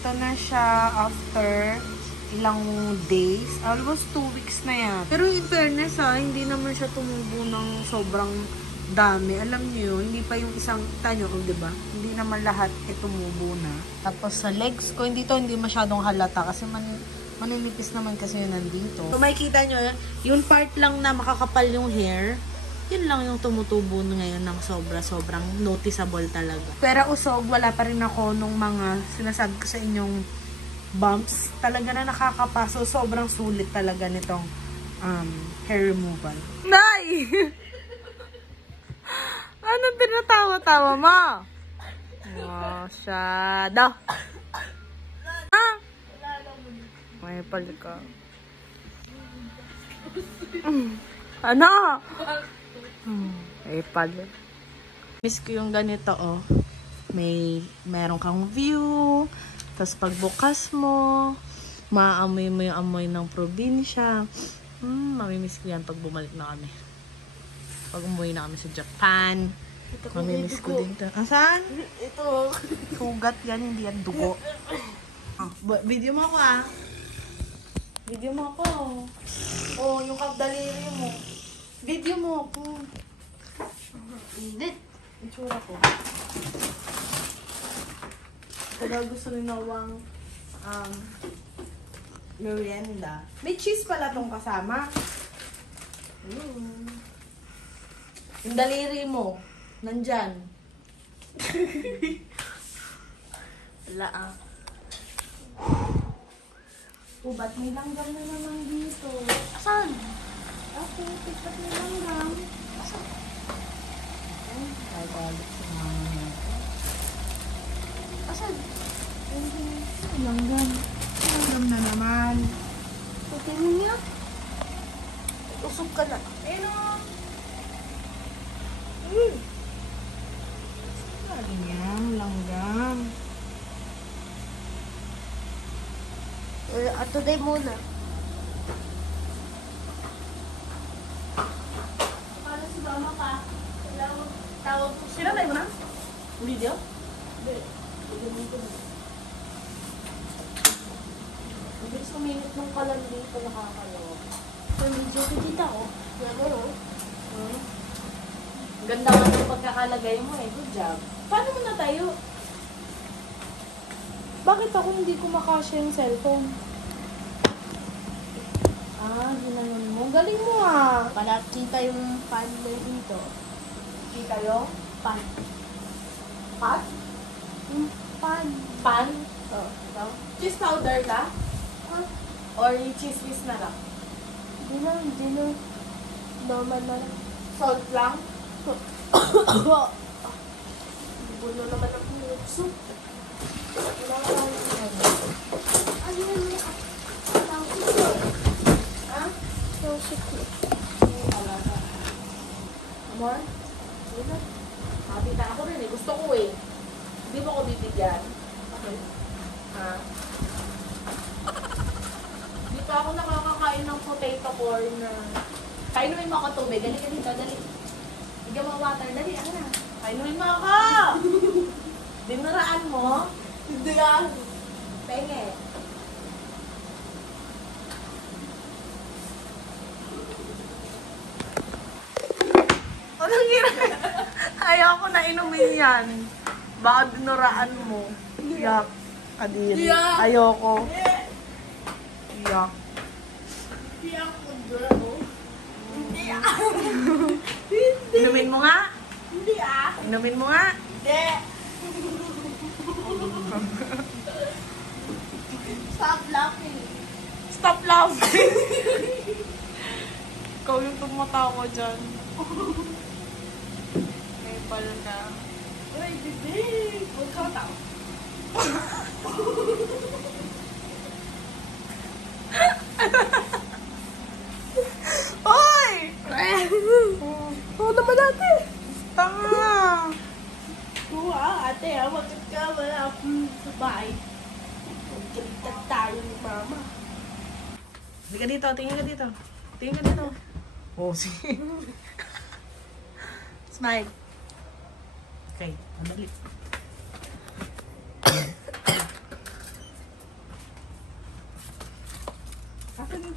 Ito na siya after ilang days. Almost 2 weeks na yan. Pero in fairness hindi naman siya tumubo ng sobrang dami. Alam niyo yun, hindi pa yung isang tanyo, di ba? Hindi naman lahat tumubo na. Tapos sa legs ko, hindi masyadong halata kasi maninipis naman kasi yun nandito. So makikita nyo, yung part lang na makakapal yung hair, yun lang yung tumutubo ngayon ng sobrang noticeable talaga. Pero usog, wala pa rin ako nung mga sinasabi ko sa inyong bumps. Talaga na nakakapaso. Sobrang sulit talaga nitong hair removal. Nay! Anong tinatawa-tawa mo? Masyado. Ah! May pali ka. Ano? May pali. Miss ko yung ganito, oh. Meron kang view. Tapos pagbukas mo, maamoy mo yung amoy ng probinsya. Mamimiss ko yan pag bumalik na kami. Pag umuwi na kami sa Japan. Mamimiss ko din ito. Saan? Ito. Sugat yan, hindi yan dugo. Video mo ako Video mo ako. Oh, yung kapdaliri mo. Video mo ako. Hindi. Itsura ko. Kaya gusto ninawang merienda. May cheese pala tong kasama. Yung daliri mo, nandyan. Wala Oh, ba't may langgam na naman dito? Asan? Okay, ba't may langgam? Asan? Ay, balik si mama natin. Asan? Langgam. Langgam na naman. Tingnan niya. Usog ka na. Ayun o. Sabi niya, langgam. Today muna. Paano si mama pa? Tawag ko siya. Sinanay mo na? Video? Hindi. Hindi suminit ng kalan dito, nakakalawa. May video ko dito ako. Yan o. Ganda nga ng pagkakalagay mo Good job. Paano mo natayo? Bakit ako hindi kumakasya yung cellphone? Ginanon mo. Galing mo Para kita yung pan na dito. Kita yung Pan. pot? Yung pan. Pan? Oh. Ito? Cheese powder ka? Or yung cheese whiz na lang? Hindi na. Normal na lang. Salt lang? Buno naman ang puso. Ano yun? Ha? More? Happy na ako rin Gusto ko Hindi mo ko bibigyan. Okay. Hindi pa ako nakakakain ng potato corn na... Kainumin mo ako tubig. Dali. Bigyan mo water. Dali, ano na. Kainumin mo ako! Dinaraan mo? Hindi Penge. Anong ginagawa? Ayaw ko na inumin yan. Baka dinuraan mo. Yak. Kadiri. Yak. Ayoko. Yak. Hindi ako duro. Hindi Inumin mo nga. Hindi Inumin mo nga. Hindi. Stop laughing. Stop laughing. Ikaw yung tumatawa dyan. May pala ka. Uy, bibi. Huwag ka tao. Oy! Oo naman natin. Tanga. Ate, bakit ka wala akong sa bahay? Magkalitan tayo ni mama. Hindi ka dito. Tingin ka dito. Tingin ka dito. Oh, sige. Smile. Okay, madali.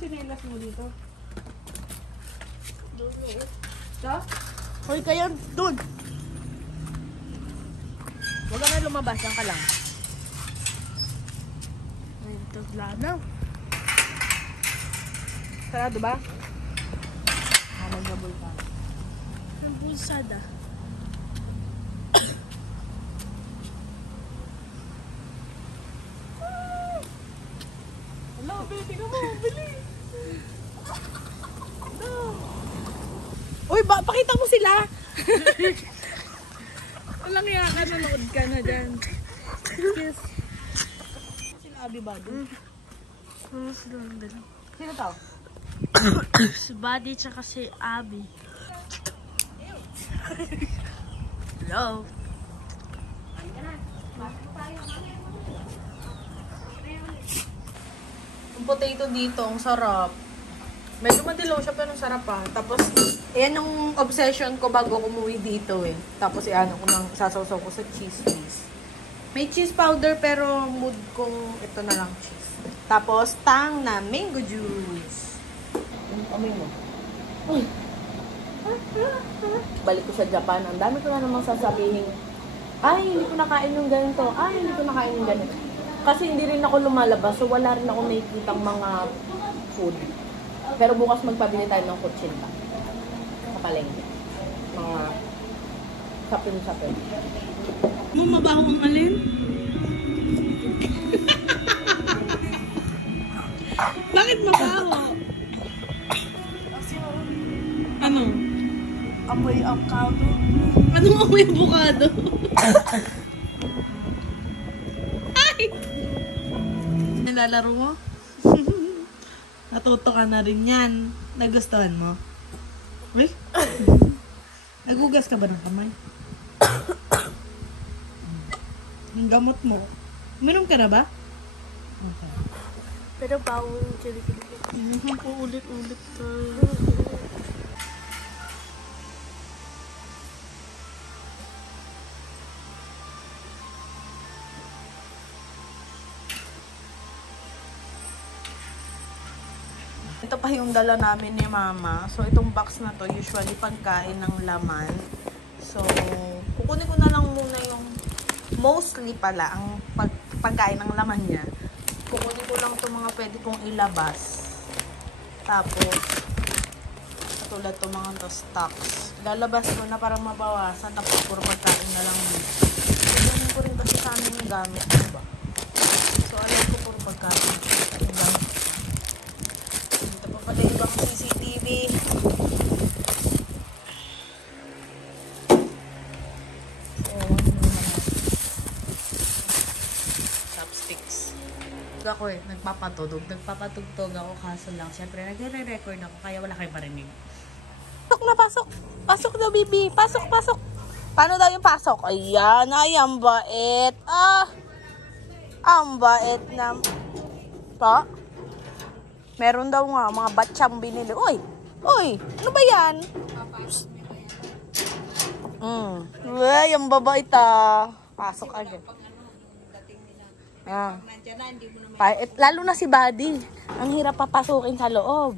sinelas mo dito? Doon. Sa? Hoy kayo, doon. Huwag ka na lumabas, yan ka lang. Ay, ito lanaw. Sarado ba? Magabol ka. Ang bulsada. Hello, baby ka mo, bili. Uy, pakita mo sila. Walang iya ka, nanood ka na dyan. Yes. Sila Abi ba doon? Sino to? Si Buddy tsaka si Abby. Hello. Yung potato dito, ang sarap. Medyo madilaw siya pero ang sarap pa. Tapos, yan yung obsession ko bago umuwi dito eh. Tapos, ano ko nang sasawsaw ko sa cheese whiz. May cheese powder pero mood kong ito na lang cheese. Tapos, tang na mango juice. Amoy mo. Uy. Balik ko sa Japan. Ang dami ko na namang sasabihin. Ay, hindi ko nakain yung ganito. Ay, hindi ko nakain yung ganito. Kasi hindi rin ako lumalabas. So, wala rin ako nakikitang mga food. Pero bukas magpabili tayo ng kutsinta. Sa palengke. Mga sapin-sapin. Mabaho ang alin? Bakit mabaho? Ano? Amoy avocado. Anong amoy avocado? Ay! Nilalaro mo? Natuto ka na rin yan. Nagustuhan mo? Uy? Nagugas ka ba ng kamay? Ang gamot mo. Uminom ka na ba? Okay. Pero bawal yung kilikili. Inuhan ko ulit-ulit tayo. Ito pa yung dala namin ni Mama. So, itong box na to, usually pagkain ng laman. So, kukunin ko na lang muna yung mostly pala, ang pagkain ng laman niya. Kukunin ko lang itong mga pwede kong ilabas. Tapos, katulad itong mga to stocks. Lalabas ko na para mabawasan. Tapos, puro pagkain na lang dito. Kukunin ko rin kasi sa amin yung gamit, diba? So, alam ko puro pagkain. Yung gamit. Dito pa pala ibang CCTV. Chopsticks. Ako eh, nagpapatugtog ako, kaso lang, syempre nagre-record ako, kaya wala kayong marinig. Pasok na, pasok! Pasok daw, Bibi! Pasok, pasok! Paano daw yung pasok? Ayan, ay, ang bait! Ah! Ang bait na... Pa? Meron daw nga, mga batsyang binili. Uy! Uy! Ano ba yan? Uy, ang babait ah. Pasok agad. Ah. Lalo na si Buddy. Ang hirap papasukin sa loob.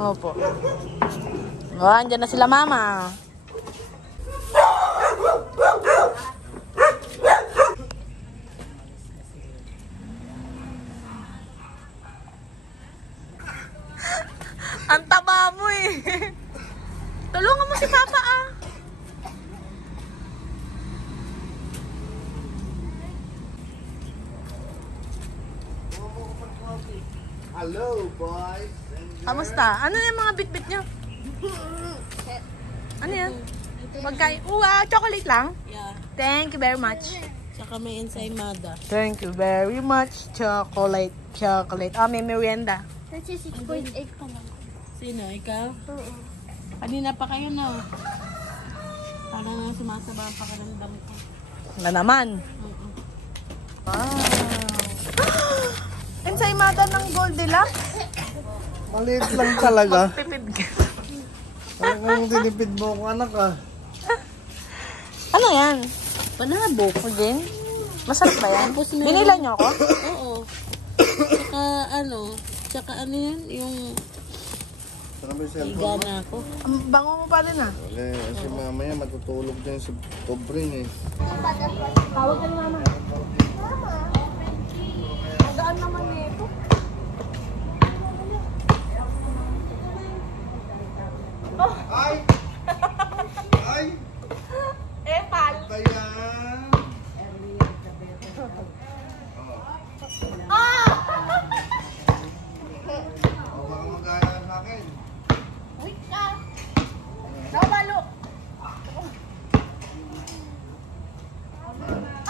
Opo. Oh, andyan na sila Mama. Ang taba mo eh. Tulungan mo si Papa ah. Hello, boys. Kamusta? Ano yung mga bit-bit nyo? Ano yan? Pagkain. Chocolate lang? Yeah. Thank you very much. Tsaka may ensaymada. Thank you very much. Chocolate. Chocolate. Oh, may merienda. Kasi 6.8 pa lang. Sino? Ikaw? Oo. Kanina pa kayo na. Parang nang sumasaba ang pakiramdam ko. Na naman. Wow. Ensaymada ng Goldilocks? Maliit lang talaga. Pipid ka. Ang tinipid mo ko, anak ah. Ano yan? Panabok. Again? Masarap ba yan? Tapos meron- Binila niyo ako? Oo. Tsaka ano, tsaka ano yan, yung Saka ba yung higa cellphone mo? na ako. Ang bango mo pa rin ah. Wala, kasi mamaya matutulog din sa pobrin eh. Tawag ka ni mama. Ang gaan naman nito. Ay! Ay! Epal. Kaya! O, baka mag-aaral sa akin. Wait ka. Nawalo.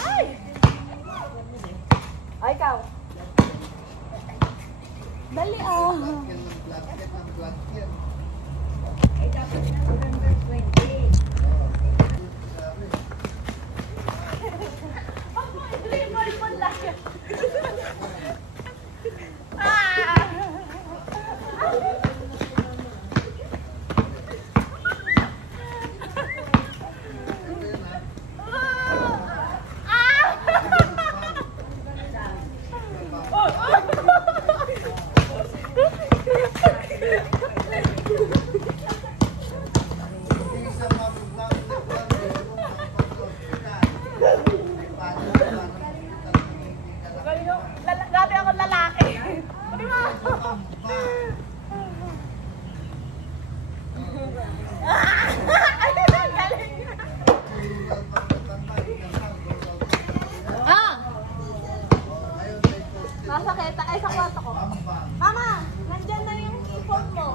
Ay! Ay, ikaw. Dali ah. Plastic. Dati ako lalaki. Di ba? Masakit. Ay, sa kwarto ko. Mama, nandyan na yung phone mo.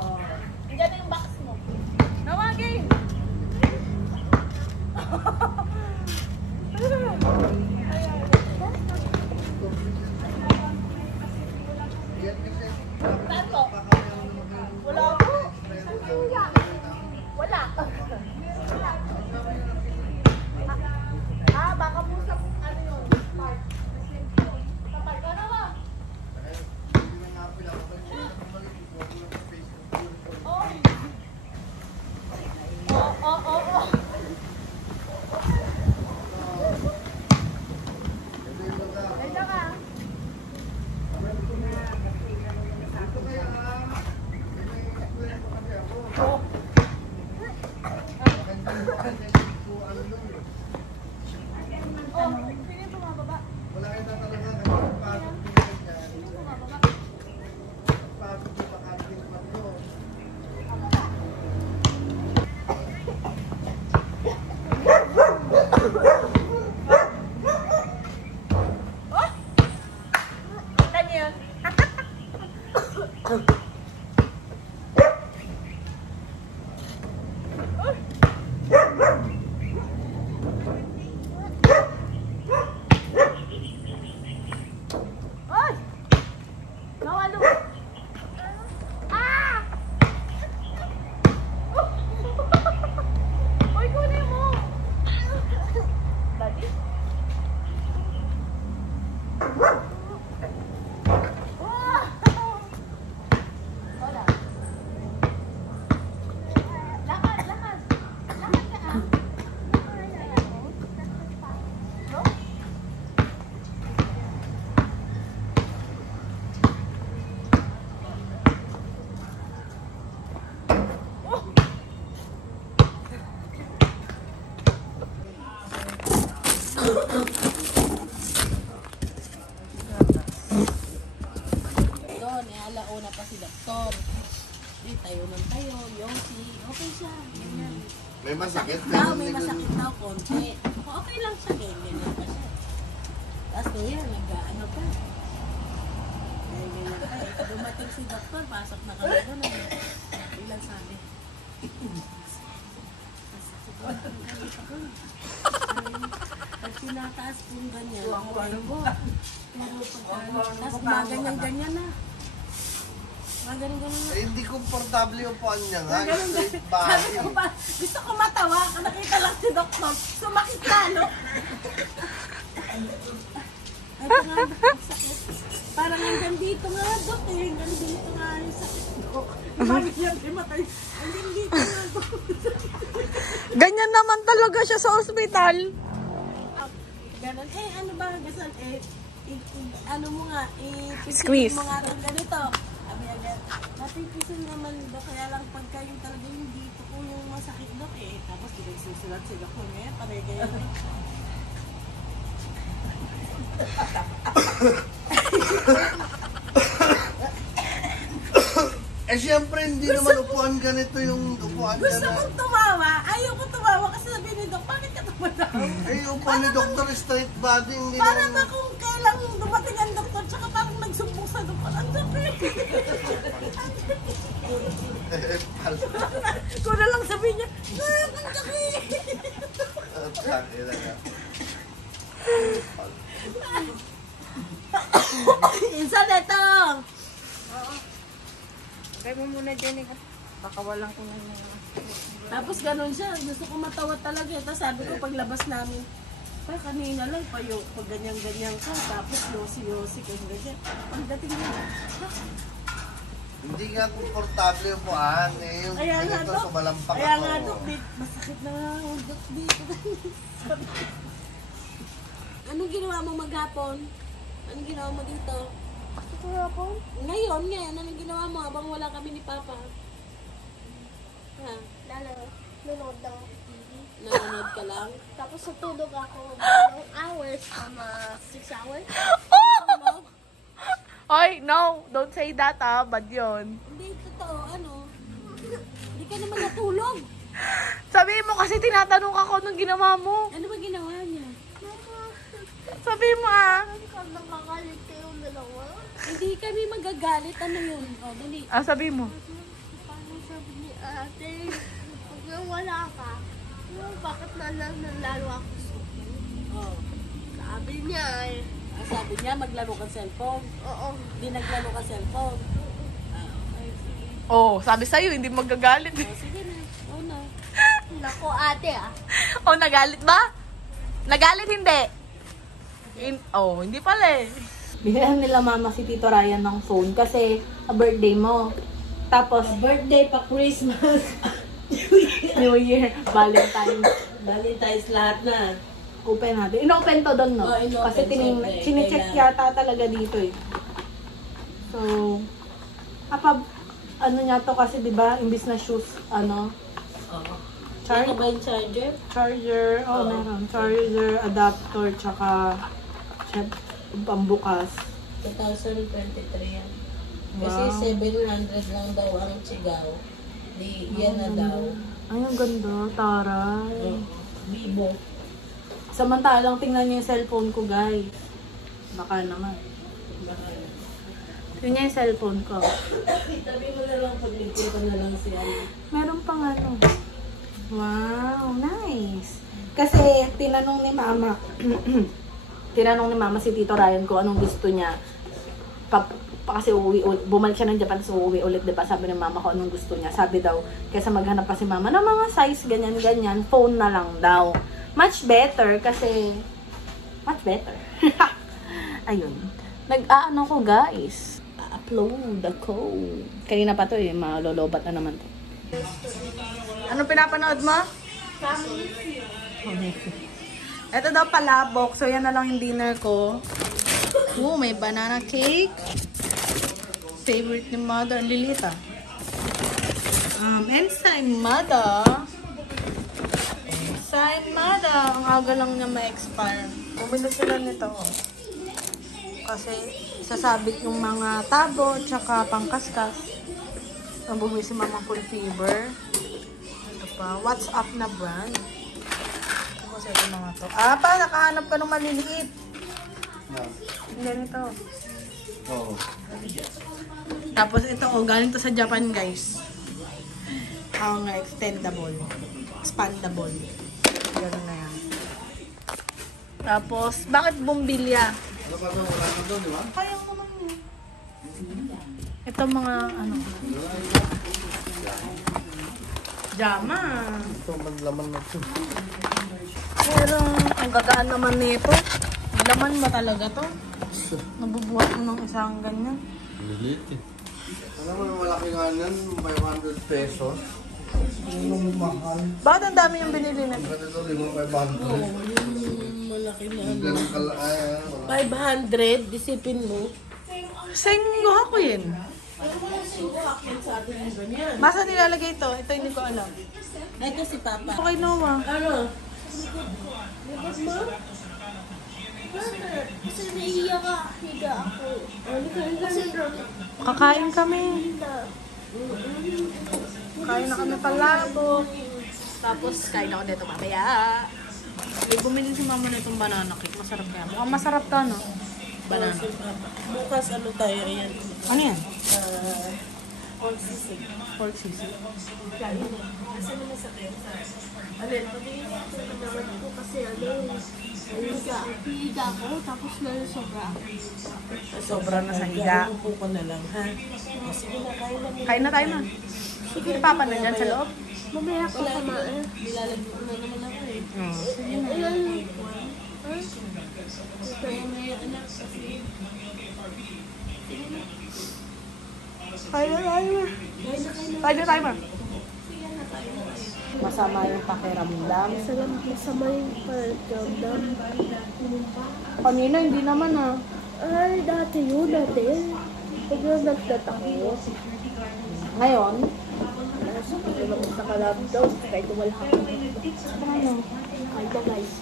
Nandyan na yung box mo. Nawagin. Saan po? Wala po. Wala. Baka po sa ano yun? Park. Sa park. Ano ba? Oo. Ganda ka. Pwede tumababa. Wala kayo tatalaga kasi pasok din yan. Pasok din pa kasi patlo. Kita niyo yun? Ay! Nawalo! Ah! Uy, kunin mo! Daddy? Wala. Lakad, lakad. Lakad ka ah. No? Doon, alauna pa si Doktor. Di, tayo ng tayo, Yossi. Okay siya, ganyan. May masakit? May masakit daw konti. Okay lang siya, ganyan pa siya. Tapos kuya, nag-ano pa. Ganyan pa. Dumating si Doktor, pasok na kami doon. Ilang sabi. Pag sinataas kong ganyan, ano ko. Tapos maganyan-ganyan na. Maganyan-ganyan na. Eh, hindi komportable yung upuan niya nga. Ganun, Straight sabi ko body. pa, gusto ko matawa. Nakita lang si Doktor. Sumakit lalo. Ay, parang ang sakit. Parang hanggang dito nga, Dok. Eh, hanggang dito nga yung sakit, Dok. Bakit yan? Matay. Hanggang dito nga, Dok. Ganyan naman talaga siya sa ospital. Ganon. Eh, ano ba, Gasal? Eh, ano mo nga, Squeeze. mo nga rin ganito. Sabi agad, napipisil naman ba, kaya lang pagka yung talaga yung dito ko yung masakit doon eh. Tapos pinagsusulat sila ko eh, pare ganyan. Eh siyempre hindi naman upuan ganito yung upuan niya Gusto na. kong tumawa, ayaw ko tumawa kasi sabi ni Doc, bakit ka tumawa? Eh yung upuan ni Dr. Straight Body hindi Parang naman. akong kailang dumating ang doktor, tsaka parang nagsumbong sa doktor. Ang sakit. Kung na lang sabihin niya, ang sakit. Tangina ka. Insan ito. Try mo muna, Jenny. Baka walang unan na yun. Tapos ganun siya, gusto ko matawa talaga. Tapos sabi ko paglabas namin, ay kanina lang pa yung pag ganyan-ganyan ka. Tapos yosi-yosi ka ganyan. Pagdating niya, Hindi nga komportable yung upuan eh. Yung kaya nga ganito Dok, sumalampak kaya ako. nga Dok, masakit na nga ang Dok dito. Sabi ko, anong ginawa mo maghapon? Anong ginawa mo dito? Ngayon, anong ginawa mo habang wala kami ni Papa? Ha? Nanonood lang ako TV. Nanonood ka lang? Tapos natulog ako ng hours, 6 hours. Ano? Oy, no! Don't say that, Bad yun. Hindi, totoo, ano? Hindi ka naman natulog. Sabihin mo kasi tinatanong ako nung ginawa mo. Ano ba ginawa niya? Sabihin mo, Sabi ko, nakakalit kayong dalawa. Hindi kami magagalit. Ano yun? O, dali. Sabihin mo. Paano sabi ni ate, pag nawala ka, bakit nalalo ako suki? O. Sabi niya eh. Sabi niya, maglaro ka cellphone. Oo. Hindi naglaro ka cellphone. Okay, sige. Oh, sabi sa'yo, hindi magagalit. O, sige na. O na. Naku ate Oh, nagalit ba? Nagalit hindi? Hindi pala eh. Bigyan nila mama si Tito Ryan ng phone kasi birthday mo. Tapos, Birthday pa Christmas. New Year, Valentine's. Valentine's lahat na. Open natin. Inopen to doon, no? Oh, inopen, Kasi syempre. chinecheck Kailangan. yata talaga dito eh. So, ano niya to kasi, di ba, imbis na shoes, Oo. Ano ba yung charger? charger, meron. Charger, adapter, tsaka pambukas. 2023 yan. Kasi Wow. 700 lang daw ang sigaw. Di, yan na daw. Ay, ang ganda, taray. Vivo. Samantalang tingnan niyo yung cellphone ko, guys. Baka naman. Tingnan niyo yung cellphone ko. Tabi mo na lang pag ko na lang si ano. Meron pang ano. Wow, nice. Kasi tinanong ni mama, si Tito Ryan kung anong gusto niya. Kasi bumalik siya ng Japan, so uuwi ulit, diba? Sabi ng mama ko anong gusto niya. Sabi daw, kaysa maghanap pa si mama ng mga size, ganyan-ganyan, phone na lang daw. Much better kasi, much better. Ayun. Nag-aano ko, guys. Upload ako. Kanina pa to eh, malolobat na naman to. Anong pinapanood mo? Ito daw palabok. So, yan na lang yung dinner ko. May banana cake. Favorite ni Mother. Ang lilit ah. Ensaymada. Ensaymada. Ang aga lang niya ma-expire. Bumili sila nito. Kasi sasabit yung mga tabo tsaka pangkaskas. Ang bumili si Mama Full Fever. Ito pa. What's up na brand? Ito kasi ito mga to. Nakahanap ka ng maliliit. Ganito. Oo. Tapos ito, galing to sa Japan, guys. Ang extendable. Expandable. Ganun na yan. Tapos, bakit bumbilya? Ano pa doon? Wala na doon, di ba? Kaya naman yun. Ito mga, Jama. Ito, maglaman na ito. Pero, ang gagaan naman nito. Laman ba talaga to? Nabubuhat mo ng isang ganyan. Lilit eh. Alam mo na malaki nga yan, 500 pesos. Ang mahal. Bakit ang dami yung binili na? Ganito, 500. Malaki na. Ganun kala, 500, isipin mo. Senggo ako yun. Sabi mo ganyan. Masa nilalagay ito? Ito hindi ko alam. Ito si Papa. Okay, Noah. Ano? Likod mo? Bakit? Kasi naiiyak ka. Higa ako. Kasi Kakain kami. na. Kain na kami palabok. Tapos kain ako dito mamaya. May bumili si mama na itong banana cake. Masarap kaya. Mukhang masarap to, no? Banana. Si Papa. Bukas ano tayo, ayan. Ano yan? All sisig. Pork sisig. Asa naman sa Texas? Alin, pagiging ito naman ko kasi Higa ako. Tapos sobra. Sobra na sa higa. Upo ko na lang, ha? Sige na, kain lang. Kain na tayo na. Sige, Papa na dyan sa loob. Mamaya ako kumain. Nilalagyan ko na naman ako eh. Ilan? Mamaya anak kasi. Kain na tayo. Kain na tayo, ma. Masama yung pakiramdam. Masama yung pakiramdam. Kanina, hindi naman ah. Ay, dati yun. Pag nagdat ako. Ngayon, Nasa pagkalang sa kalabdaw. Kahit wala ako. ano? Ay, ba guys.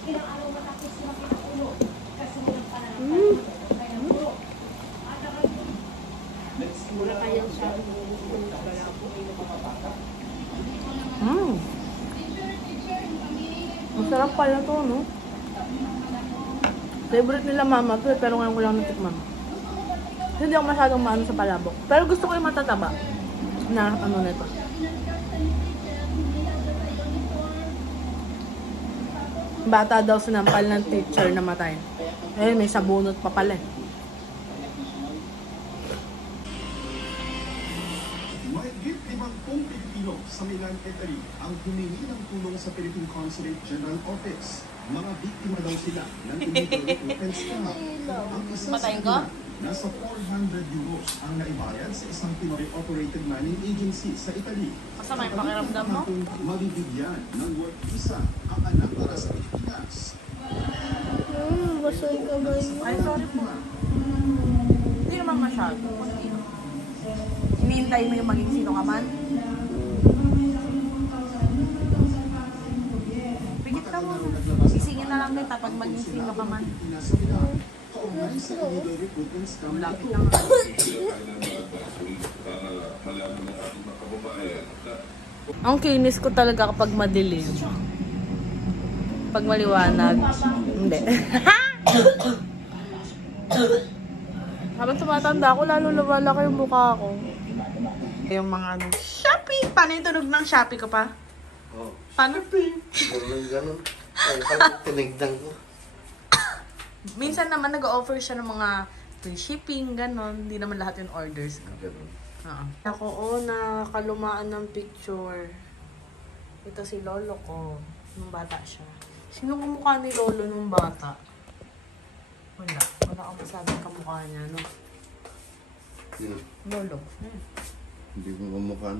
Mura kayang sabi mo. Masarap pala to, no? Favorite nila mama to, pero ngayon ko lang natikman. Hindi ako masyadong maano sa palabok. Pero gusto ko yung matataba. Na ano na ito. Bata daw sinampal ng teacher na matay. Eh, may sabunot pa pala eh. Mahigit 50 Pilipino sa Milan, Italy ang humingi ng tulong sa Philippine Consulate General Office. Mga biktima daw sila ng illegal recruitment scam. Ang isa sa kanila, nasa 400 euros ang naibayad sa isang Pinoy-operated mining agency sa Italy. Masama yung pakiramdam mo? Mabibigyan ng work visa ang anak para sa Pilipinas. Basta yung kamay mo. Ay, sorry po. Hindi naman masyado. Kunti. Hinihintay mo yung maging sino ka man? Pigit ka mo. Sisingin na lang kita pag maging sino ka man. Kaugnay sa illegal recruitment scam na ito. Lang nga. Ang kinis ko talaga kapag madilim. Pag maliwanag. Hindi. Habang tumatanda ako, lalo lumalaki yung mukha ko. Yung mga ano, Shopee! Paano yung tunog ng Shopee ko pa? Oh, Paano? ganun. Ay, parang tinignan ko. Minsan naman nag-offer siya ng mga free shipping, ganon. Hindi naman lahat yung orders ko. Ganun. Ako, nakalumaan ng picture. Ito si lolo ko. Nung bata siya. Sino kamukha ni lolo nung bata? Wala. Wala akong masabing kamukha niya, no? Sino? Lolo. Hindi ko kamukhaan.